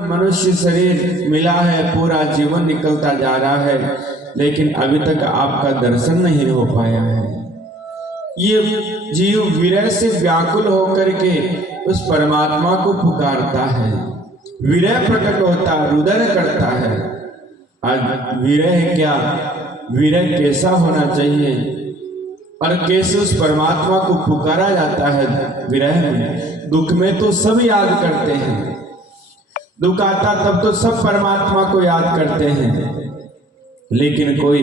मनुष्य शरीर मिला है, पूरा जीवन निकलता जा रहा है, लेकिन अभी तक आपका दर्शन नहीं हो पाया है। ये जीव विरह से व्याकुल होकर के उस परमात्मा को पुकारता है, विरह प्रकट होता, रुदन करता है। आज विरह क्या, विरह कैसा होना चाहिए और कैसे उस परमात्मा को पुकारा जाता है। विरह में, दुख में तो सब याद करते हैं, दुख आता तब तो सब परमात्मा को याद करते हैं, लेकिन कोई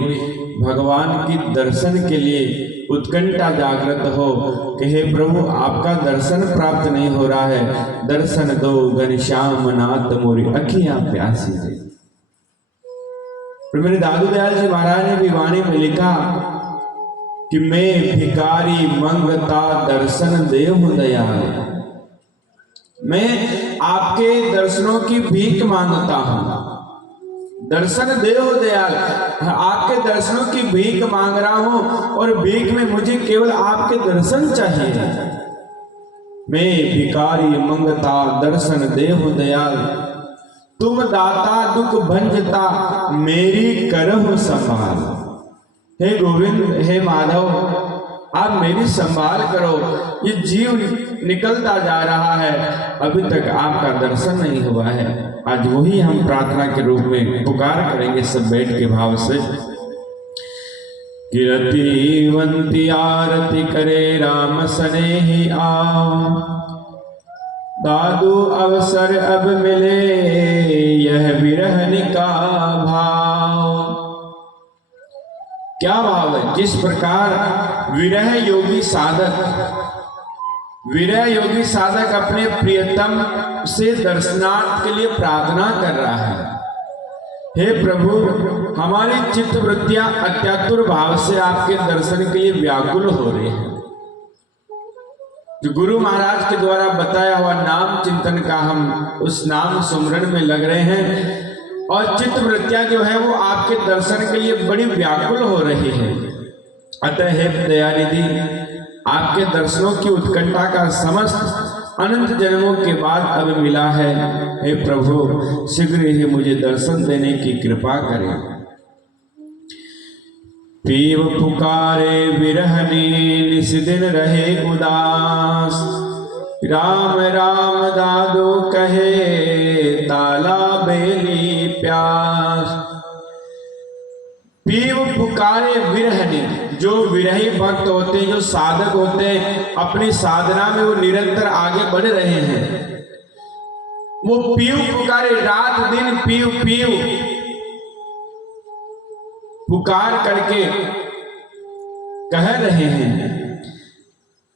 भगवान की दर्शन के लिए उत्कंठा जागृत हो कि हे प्रभु आपका दर्शन प्राप्त नहीं हो रहा है, दर्शन दो घनश्याम नाथ मोरी अखियां प्यासी है। तो मेरे दादू दयाल जी महाराज ने भी वाणी में लिखा कि मैं भिकारी मंगता दर्शन देहु दयाल, मैं आपके दर्शनों की भीख मांगता हूं। दर्शन देहु दयाल, आपके दर्शनों की भीख मांग रहा हूं और भीख में मुझे केवल आपके दर्शन चाहिए। मैं भिकारी मंगता दर्शन देहु दयाल, तुम दाता दुख भंजता मेरी करहु संभाल। हे गोविंद, हे माधव, आप मेरी संभाल करो, ये जीव निकलता जा रहा है, अभी तक आपका दर्शन नहीं हुआ है। आज वही हम प्रार्थना के रूप में पुकार करेंगे सब बैठ के भाव से। कीरतिवंती आरती करे राम सनेही आओ, दादू अवसर अब मिले यह विरहन का भाव। क्या भाव है? जिस प्रकार विरह योगी साधक अपने प्रियतम से दर्शनार्थ के लिए प्रार्थना कर रहा है, हे प्रभु हमारी चित्त वृत्तियां अत्यातुर भाव से आपके दर्शन के लिए व्याकुल हो रही हैं। जो गुरु महाराज के द्वारा बताया हुआ नाम चिंतन का हम उस नाम सुमरन में लग रहे हैं और चित्त वृत्तियां जो है वो आपके दर्शन के लिए बड़ी व्याकुल हो रही है। अतः हे दयानिधि, आपके दर्शनों की उत्कंठा का समस्त अनंत जन्मों के बाद अब मिला है। हे प्रभु शीघ्र ही मुझे दर्शन देने की कृपा करें। पीव पुकारे विरहनी निस दिन रहे उदास, राम राम दादू कहे ताला बेली प्यास। पीव पुकारे विरहनी, जो विरही भक्त होते हैं, जो साधक होते हैं, अपनी साधना में वो निरंतर आगे बढ़ रहे हैं, वो पीव पुकारे, रात दिन पीव पीव पुकार करके कह रहे हैं,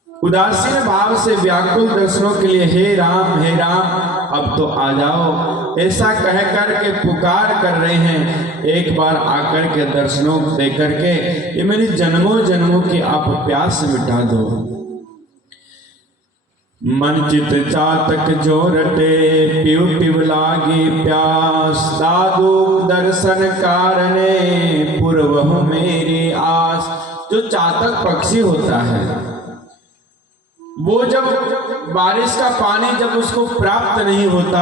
उदासीन भाव से व्याकुल दर्शनों के लिए हे राम अब तो आ जाओ, ऐसा कह करके पुकार कर रहे हैं। एक बार आकर के दर्शनों दे करके ये मेरी जन्मों जन्मों की आप प्यास मिटा दो। मन चित चातक जो रटे पिव पिव लागी प्यास, दादू दर्शन कारणे पूर्व मेरी आस। जो चातक पक्षी होता है वो जब बारिश का पानी जब उसको प्राप्त नहीं होता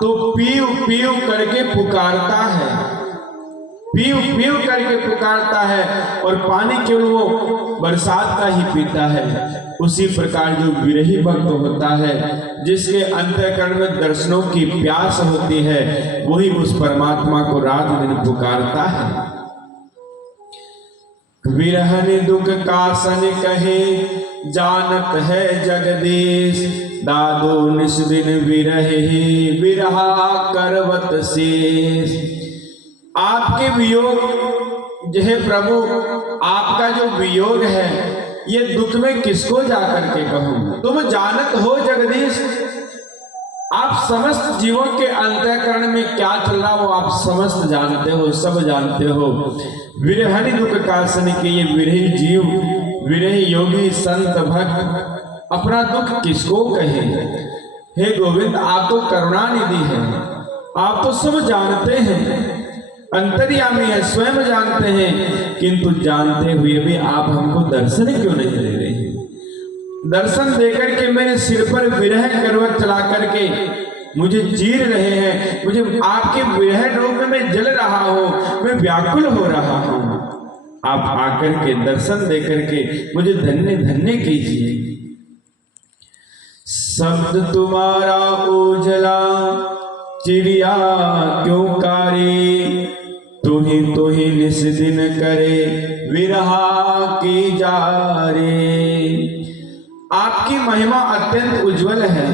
तो पीव पीव करके पुकारता है, पीव पीव करके पुकारता है और पानी केवल वो बरसात का ही पीता है। उसी प्रकार जो विरही भक्त होता है, जिसके अंतःकरण में दर्शनों की प्यास होती है, वही उस परमात्मा को रात दिन पुकारता है। विरहन दुख का सन कहे जानत है जगदीश, दादू निस दिन विरही विरहा करवत शेष। आपके वियोग जो है प्रभु, आपका जो वियोग है ये दुख में किसको जाकर के कहूं। तुम जानत हो जगदीश, आप समस्त जीवों के अंतःकरण में क्या चल रहा वो आप समस्त जानते हो, सब जानते हो। विरहनि दुख का सन के ये विरही जीव, विरही योगी संत भक्त अपना दुख किसको कहे। हे गोविंद, आप तो करुणानिधि हैं, आप तो सब जानते हैं, अंतर्यामी है, स्वयं जानते हैं, किंतु जानते हुए भी आप हमको दर्शन क्यों नहीं दे रहे हैं। दर्शन देकर के मेरे सिर पर विरह करवट चला करके मुझे चीर रहे हैं, मुझे आपके विरह रूप में मैं जल रहा हूं, मैं व्याकुल हो रहा हूं। आप आकर के दर्शन देकर के मुझे धन्य धन्य कीजिए। शब्द तुम्हारा उजला चिड़िया क्यों कारी, तू ही निस दिन करे विरहा की जारे। आपकी महिमा अत्यंत उज्जवल है,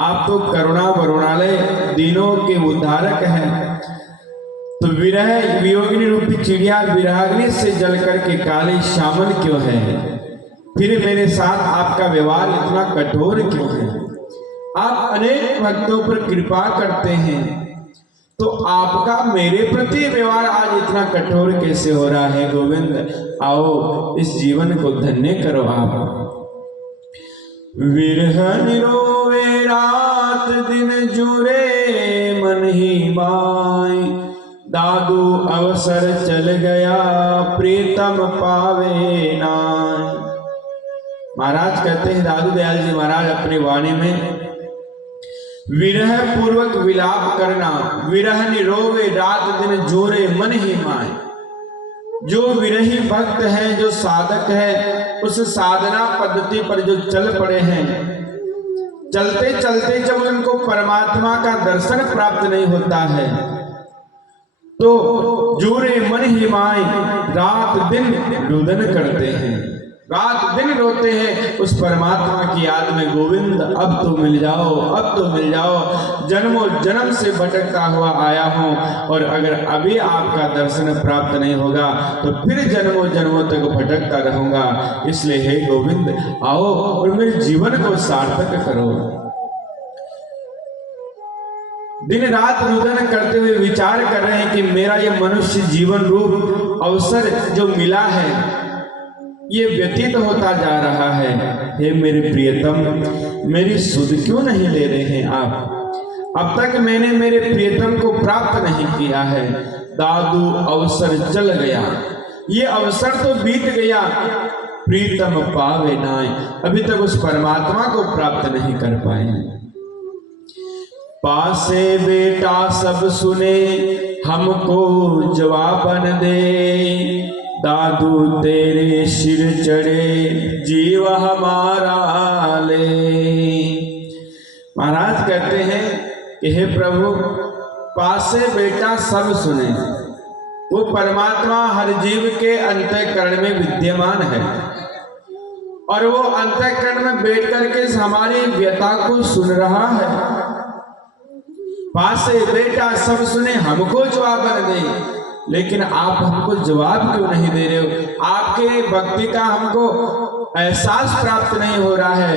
आप तो करुणा वरुणालय दीनों के उद्धारक हैं। तो विरह वियोगिनी रूपी चिड़िया विराग्नि से जल करके काली श्यामल क्यों है, फिर मेरे साथ आपका व्यवहार इतना कठोर क्यों है। आप अनेक भक्तों पर कृपा करते हैं, तो आपका मेरे प्रति व्यवहार आज इतना कठोर कैसे हो रहा है। गोविंद आओ इस जीवन को धन्य करो आप। विरह निरोवे रात दिन जुरे मन ही माय, दादू अवसर चल गया प्रीतम पावे नाय। महाराज कहते हैं दादू दयाल जी महाराज अपनी वाणी में, विरह पूर्वक विलाप करना, विरह निरोवे रात दिन जोरे मन ही माय। जो विरही भक्त है, जो साधक है, उस साधना पद्धति पर जो चल पड़े हैं, चलते चलते जब उनको परमात्मा का दर्शन प्राप्त नहीं होता है, तो जोरे मन ही माय, रात दिन रुदन करते हैं, रात दिन रोते हैं उस परमात्मा की याद में। गोविंद अब तो मिल जाओ, अब तो मिल जाओ, जन्मों जन्म से भटकता हुआ आया हूं, और अगर अभी आपका दर्शन प्राप्त नहीं होगा तो फिर जन्मों जन्मों तक भटकता रहूंगा। इसलिए हे गोविंद आओ और मेरे जीवन को सार्थक करो। दिन रात रुदन करते हुए विचार कर रहे हैं कि मेरा ये मनुष्य जीवन रूप अवसर जो मिला है ये व्यतीत होता जा रहा है। हे मेरे प्रियतम, मेरी सुध क्यों नहीं ले रहे हैं आप। अब तक मैंने मेरे प्रियतम को प्राप्त नहीं किया है। दादू अवसर चल गया, ये अवसर तो बीत गया, प्रीतम पावे नाय, अभी तक उस परमात्मा को प्राप्त नहीं कर पाए। पासे बेटा सब सुने हमको जवाबन दे, दादू तेरे सिर चढ़े जीव हमारा ले। महाराज कहते हैं कि हे प्रभु, पासे बेटा सब सुने, वो परमात्मा हर जीव के अंतःकरण में विद्यमान है, और वो अंतःकरण में बैठ करके हमारी व्यथा को सुन रहा है। पासे बेटा सब सुने हमको जवाब दे, लेकिन आप हमको जवाब क्यों नहीं दे रहे हो। आपके भक्ति का हमको एहसास प्राप्त नहीं हो रहा है।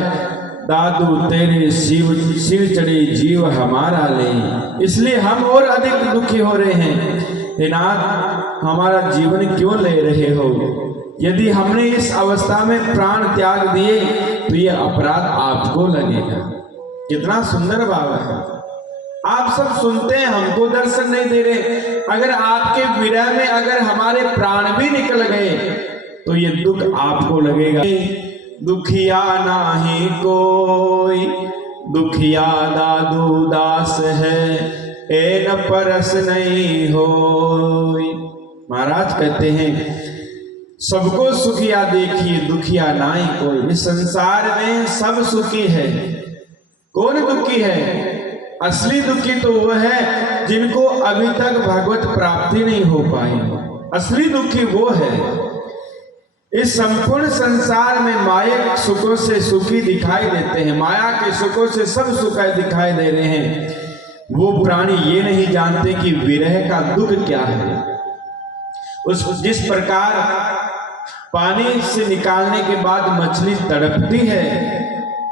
दादू तेरे सिर चढ़े जीव हमारा ले, इसलिए हम और अधिक दुखी हो रहे हैं। हे नाथ, हमारा जीवन क्यों ले रहे हो। यदि हमने इस अवस्था में प्राण त्याग दिए तो ये अपराध आपको लगेगा। कितना सुंदर भाव है। आप सब सुनते हैं, हमको दर्शन नहीं दे रहे। अगर आपके विरह में अगर हमारे प्राण भी निकल गए तो ये दुख आपको लगेगा। दुखिया नाही कोई, दुखिया दादू दास है, ए न परस नहीं होई। महाराज कहते हैं सबको सुखिया देखिए, दुखिया नाही कोई। इस संसार में सब सुखी है, कौन दुखी है। असली दुखी तो वह है जिनको अभी तक भगवत प्राप्ति नहीं हो पाई। असली दुखी वो है। इस संपूर्ण संसार में माया सुखों से सुखी दिखाई देते हैं, माया के सुखों से सब सुख दिखाई दे रहे हैं। वो प्राणी ये नहीं जानते कि विरह का दुख क्या है। जिस प्रकार पानी से निकालने के बाद मछली तड़पती है,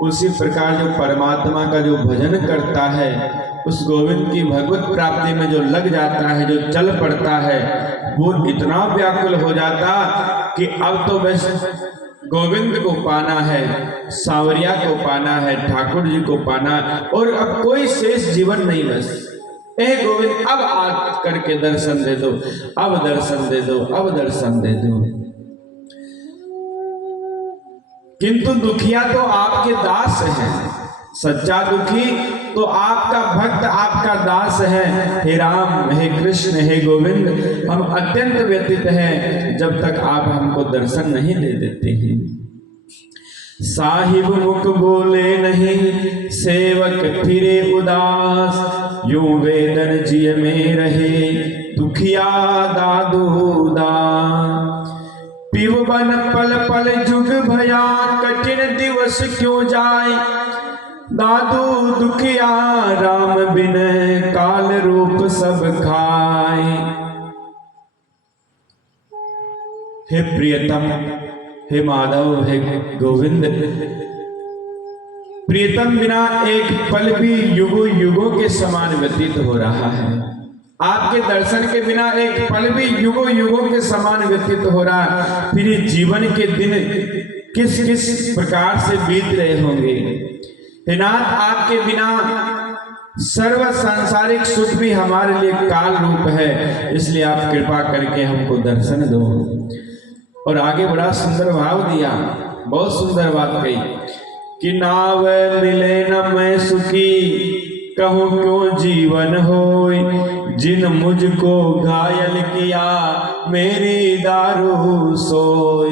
उसी प्रकार जो परमात्मा का जो भजन करता है, उस गोविंद की भगवत प्राप्ति में जो लग जाता है, जो चल पड़ता है, वो इतना व्याकुल हो जाता कि अब तो बस गोविंद को पाना है, सांवरिया को पाना है, ठाकुर जी को पाना, और अब कोई शेष जीवन नहीं। बस ए गोविंद अब आ करके दर्शन दे दो, अब दर्शन दे दो, अब दर्शन दे दो। किंतु दुखिया तो आपके दास हैं। सच्चा दुखी तो आपका भक्त, आपका दास है। हे राम, हे कृष्ण, हे गोविंद, हम अत्यंत व्यतीत हैं जब तक आप हमको दर्शन नहीं दे देते हैं। साहिब मुख बोले नहीं, सेवक फिरे उदास, यूं वेदन जिय में रहे, दुखिया दादू दास। पिबन पल पल जुग भया, कठिन दिवस क्यों जाए, दादू दुखिया राम बिन, काल रूप सब खाए। हे प्रियतम, हे माधव, हे गोविंद, प्रियतम बिना एक पल भी युगों युगों के समान व्यतीत हो रहा है। आपके दर्शन के बिना एक पल भी युगों युगों के समान व्यतीत हो रहा है। फिर ये जीवन के दिन किस किस प्रकार से बीत रहे होंगे। हे नाथ, आपके बिना सर्व सांसारिक सुख भी हमारे लिए काल रूप है, इसलिए आप कृपा करके हमको दर्शन दो। और आगे बड़ा सुंदर भाव दिया, बहुत सुंदर बात कही कि नाव मिले न मैं सुखी, कहूँ क्यों जीवन होय, जिन मुझको घायल किया, मेरी दारू सोय।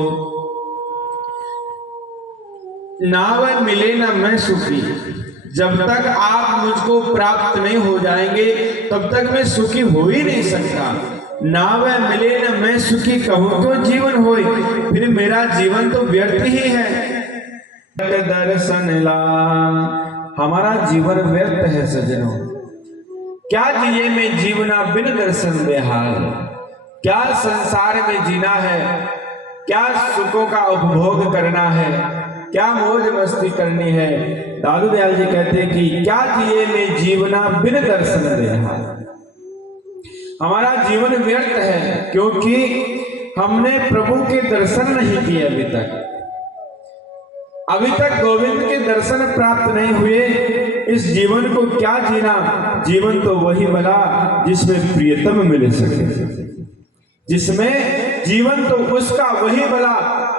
नाव मिले न मैं सुखी, जब तक आप मुझको प्राप्त नहीं हो जाएंगे तब तक मैं सुखी हो ही नहीं सकता। नाव मिले न मैं सुखी, कहूँ क्यों जीवन होय, फिर मेरा जीवन तो व्यर्थ ही है। दर्शन लाम, हमारा जीवन व्यर्थ है सज्जनों। क्या जिए में जीवना बिन दर्शन बेहाल, क्या संसार में जीना है, क्या सुखों का उपभोग करना है, क्या मौज मस्ती करनी है। दादू दयाल जी कहते हैं कि क्या जिए में जीवना बिन दर्शन बेहाल, हमारा जीवन व्यर्थ है क्योंकि हमने प्रभु के दर्शन नहीं किए अभी तक गोविंद के दर्शन प्राप्त नहीं हुए। इस जीवन को क्या जीना, जीवन तो वही बना जिसमें प्रियतम मिल सके, जिसमें जीवन तो उसका वही बला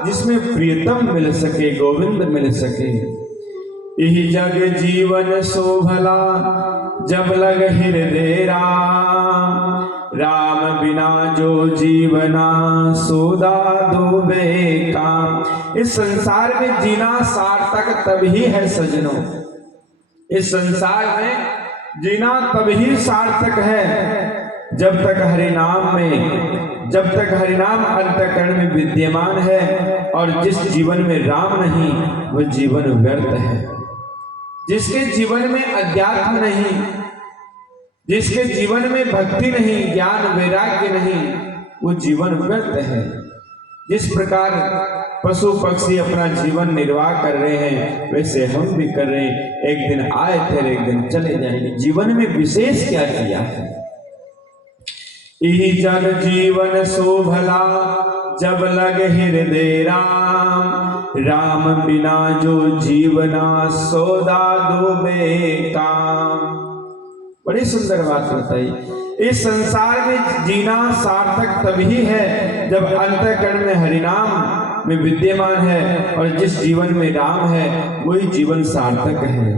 जिसमें प्रियतम मिल सके, गोविंद मिल सके। यही जग जीवन सो भला, जब लग हृदय राम, राम बिना जो जीवना, सोदा दो बेकाम। इस संसार में जीना सार्थक तभी है सजनों, इस संसार में जीना तभी सार्थक है जब तक हरिनाम में, जब तक हरिनाम अंतःकरण में विद्यमान है। और जिस जीवन में राम नहीं वह जीवन व्यर्थ है। जिसके जीवन में अध्यात्म नहीं, जिसके जीवन में भक्ति नहीं, ज्ञान वैराग्य नहीं, वो जीवन व्यर्थ है। जिस प्रकार पशु पक्षी अपना जीवन निर्वाह कर रहे हैं वैसे हम भी कर रहे हैं। एक दिन आए थे, एक दिन चले जाएंगे। जीवन में विशेष क्या किया है? यही जग जीवन सो भला, जब लग हृदय राम, राम बिना जो जीवना, सोदा दो बेकाम। बड़ी सुंदर बात बताई। इस संसार में जीना सार्थक तभी है जब अंतःकरण में हरिनाम में विद्यमान है, और जिस जीवन में राम है वही जीवन सार्थक है।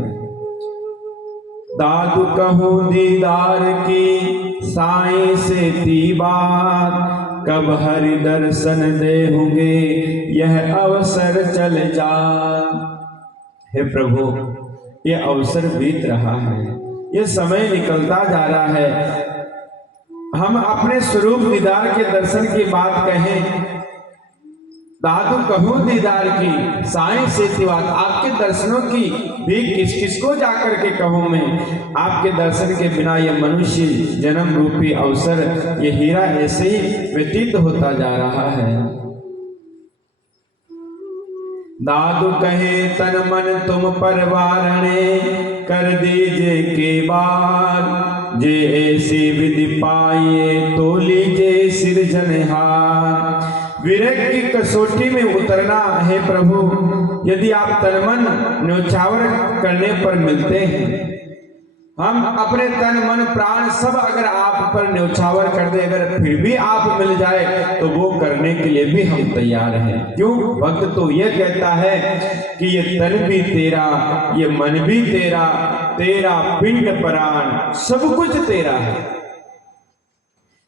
दादू कहूँ दीदार की, साईं से ती बात, कब हरि दर्शन दे होंगे, यह अवसर चल जा। हे प्रभु, यह अवसर बीत रहा है, यह समय निकलता जा रहा है। हम अपने स्वरूप दीदार के दर्शन की बात कहें, दादू कहूँ दीदार की, साईं से थी बात। आपके दर्शनों की भी किस किस को जाकर के कहूँ मैं? आपके दर्शन के बिना यह मनुष्य जन्म रूपी अवसर, ये हीरा ऐसे ही व्यतीत होता जा रहा है। दादू कहे तन मन तुम पर वारणे, कर दीजिए के बार, जे ऐसी विधि पाइए तो लीजिए सिरजनहार। विरह की कसौटी में उतरना है प्रभु, यदि आप तन मन न्योछावर करने पर मिलते हैं हम अपने तन मन प्राण सब अगर आप पर न्यौछावर कर दे, अगर फिर भी आप मिल जाए तो वो करने के लिए भी हम तैयार हैं। क्यों? भक्त तो ये कहता है कि ये तन भी तेरा, ये मन भी तेरा, तेरा पिंड प्राण सब कुछ तेरा है,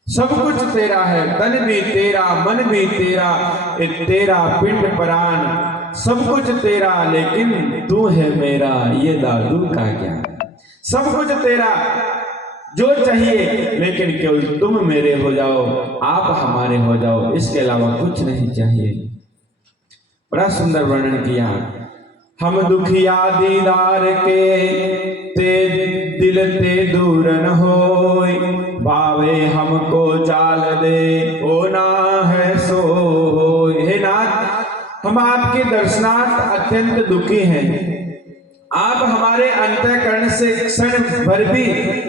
सब कुछ तेरा है। तन भी तेरा, मन भी तेरा, तेरा पिंड प्राण सब कुछ तेरा, लेकिन तू है मेरा, ये दादू का ज्ञान। सब कुछ तेरा, जो चाहिए, लेकिन केवल तुम मेरे हो जाओ, आप हमारे हो जाओ, इसके अलावा कुछ नहीं चाहिए। बड़ा सुंदर वर्णन किया। हम दुखिया दीदार के ते दिल ते दूर न होय, भावे हमको जाल दे ओ ना है सो। हे नाथ, हम आपके दर्शनार्थ अत्यंत दुखी हैं। आप हमारे अंतःकरण से क्षण भर भी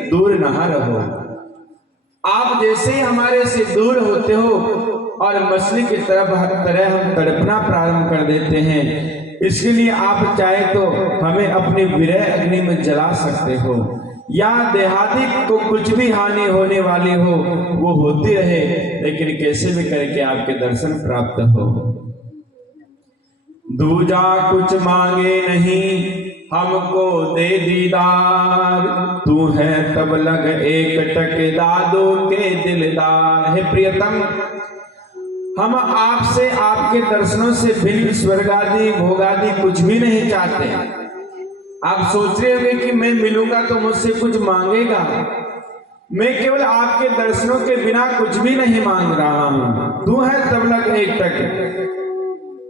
दूर न रहो। आप जैसे ही हमारे से दूर होते हो और मछली की तरह हम तड़पना प्रारंभ कर देते हैं। इसके लिए आप चाहे तो हमें अपनी विरह अग्नि में जला सकते हो, या देहादि को कुछ भी हानि होने वाली हो वो होती रहे, लेकिन कैसे भी करके आपके दर्शन प्राप्त हो। दूजा कुछ मांगे नहीं, हमको दे दीदार, तू है तब लग एक टक दादू के दिलदार। हे प्रियतम, हम आपसे आपके दर्शनों से भिन्न स्वर्गादि भोगादि कुछ भी नहीं चाहते। आप सोच रहे होंगे कि मैं मिलूंगा तो मुझसे कुछ मांगेगा। मैं केवल आपके दर्शनों के बिना कुछ भी नहीं मांग रहा हूं। तू है तब लग एक टक,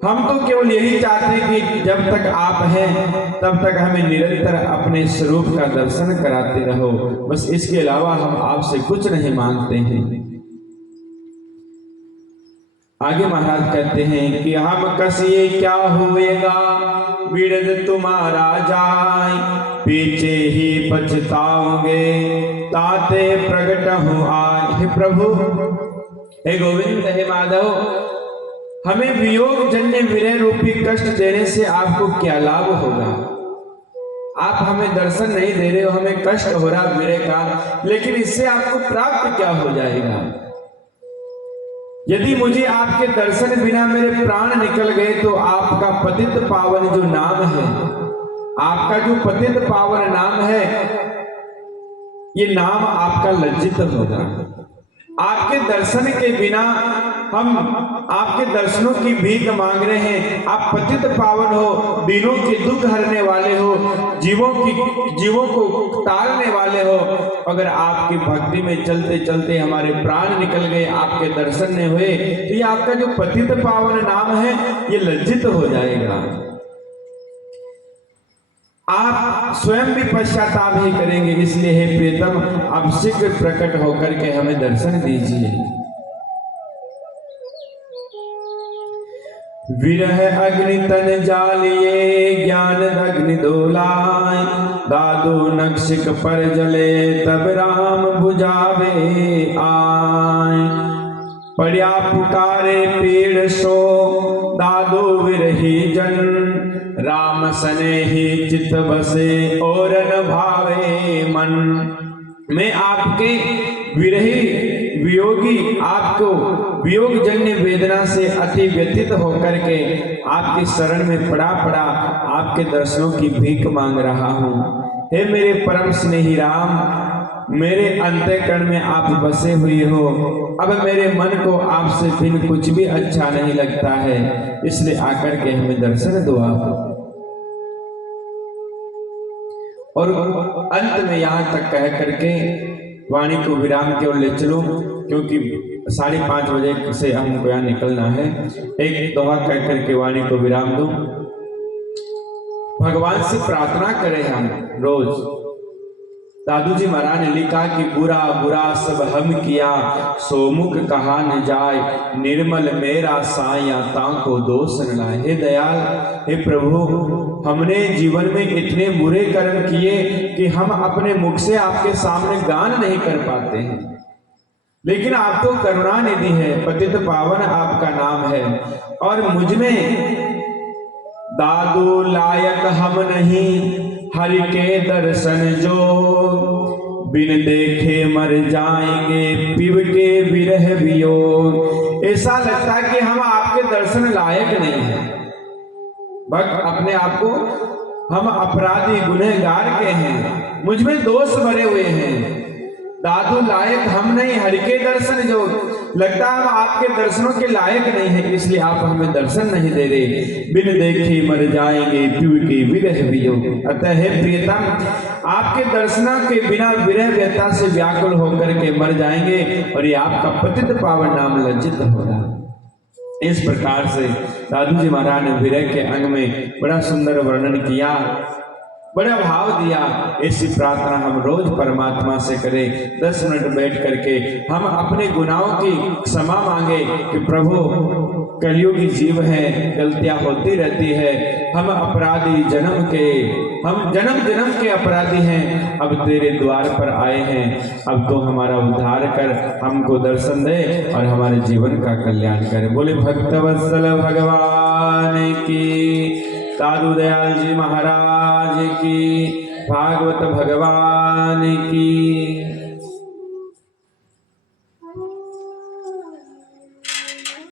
हम तो केवल यही चाहते हैं कि जब तक आप हैं तब तक हमें निरंतर अपने स्वरूप का दर्शन कराते रहो, बस इसके अलावा हम आपसे कुछ नहीं मांगते हैं। आगे महाराज कहते हैं कि हम कसिए क्या हुएगा, बिरद तुम्हारा जाए, पीछे ही पछताओगे, ताते प्रकट हो आए। हे प्रभु, हे गोविंद, हे माधव, हमें वियोग जन्य विरह रूपी कष्ट देने से आपको क्या लाभ होगा? आप हमें दर्शन नहीं दे रहे हो, हमें कष्ट हो रहा विरह का, लेकिन इससे आपको प्राप्त क्या हो जाएगा? यदि मुझे आपके दर्शन बिना मेरे प्राण निकल गए तो आपका पतित पावन जो नाम है, आपका जो पतित पावन नाम है, ये नाम आपका लज्जित होगा। आपके दर्शन के बिना हम आपके दर्शनों की भीख मांग रहे हैं। आप पतित पावन हो, दीनों के दुख हरने वाले हो, जीवों को तारने वाले हो। अगर आपकी भक्ति में चलते चलते हमारे प्राण निकल गए, आपके दर्शन नहीं हुए, तो ये आपका जो पतित पावन नाम है ये लज्जित हो जाएगा। आप स्वयं भी पश्चाताप ही करेंगे। इसलिए हे प्रियतम, आप शीघ्र प्रकट होकर के हमें दर्शन दीजिए। विरह अग्नि तन जालिए, ज्ञान अग्नि दोलाय, दादू नक्शिक पर जले, तब राम बुझावे आए। पड़िया पुकारे पेड़ सो, दादू विरही जन, राम सने ही चित बसे, और न भावे मन। मैं आपके विरही वियोगी, आपको वियोग जन्य वेदना से अति व्यथित होकर के आपकी शरण में पड़ा आपके दर्शनों की भीख मांग रहा हूँ। हे मेरे परम स्नेही राम, मेरे अंतःकरण में आप बसे हुए हो। अब मेरे मन को आपसे बिन कुछ भी अच्छा नहीं लगता है, इसलिए आकर के हमें दर्शन दो आप। और अंत में यहाँ तक कह करके वाणी को विराम की ओर ले चलो, क्योंकि 5:30 बजे से हमको यहाँ निकलना है। एक दोहा कह करके वाणी को विराम दो। भगवान से प्रार्थना करें हम रोज। दादू जी महाराज ने लिखा कि बुरा बुरा सब हम किया, सोमुख कहा न जाए, निर्मल मेरा साया ताको दोष न लाए। हे दयाल, हे प्रभु, हमने जीवन में इतने बुरे कर्म किए कि हम अपने मुख से आपके सामने गान नहीं कर पाते हैं, लेकिन आप तो करुणा निधि है, पतित पावन आपका नाम है। और मुझ में दादू लायक हम नहीं, हरि के दर्शन जो बिन देखे मर जाएंगे, पिब के विरह वियोग। ऐसा लगता है कि हम आपके दर्शन लायक नहीं हैं। भक्त अपने आप को हम अपराधी गुनहगार के हैं, मुझ में दोष भरे हुए हैं, दादू लायक हम नहीं, हरि के दर्शन जो, लगता है हम आपके दर्शनों के लायक नहीं है, इसलिए आप हमें दर्शन नहीं दे रहे। बिन देखे मर जाएंगे, पिब के विरह वियोग। अतः हे प्रियतम, आपके दर्शनों के बिना विरह व्यथा से व्याकुल होकर के मर जाएंगे और ये आपका पतित पावन नाम लज्जित होगा। इस प्रकार से दादू जी महाराज ने विरह के अंग में बड़ा सुंदर वर्णन किया, बड़ा भाव दिया। ऐसी प्रार्थना हम रोज परमात्मा से करें। 10 मिनट बैठ करके हम अपने गुनाहों की क्षमा मांगे कि प्रभु कलयुगी जीव है, गलतियां होती रहती है, हम अपराधी जन्म जन्म के अपराधी हैं, अब तेरे द्वार पर आए हैं, अब तो हमारा उद्धार कर, हमको दर्शन दे और हमारे जीवन का कल्याण करे। बोले भक्तवत्सल भगवान की, दादू दयाल जी महाराज की, भागवत भगवान की।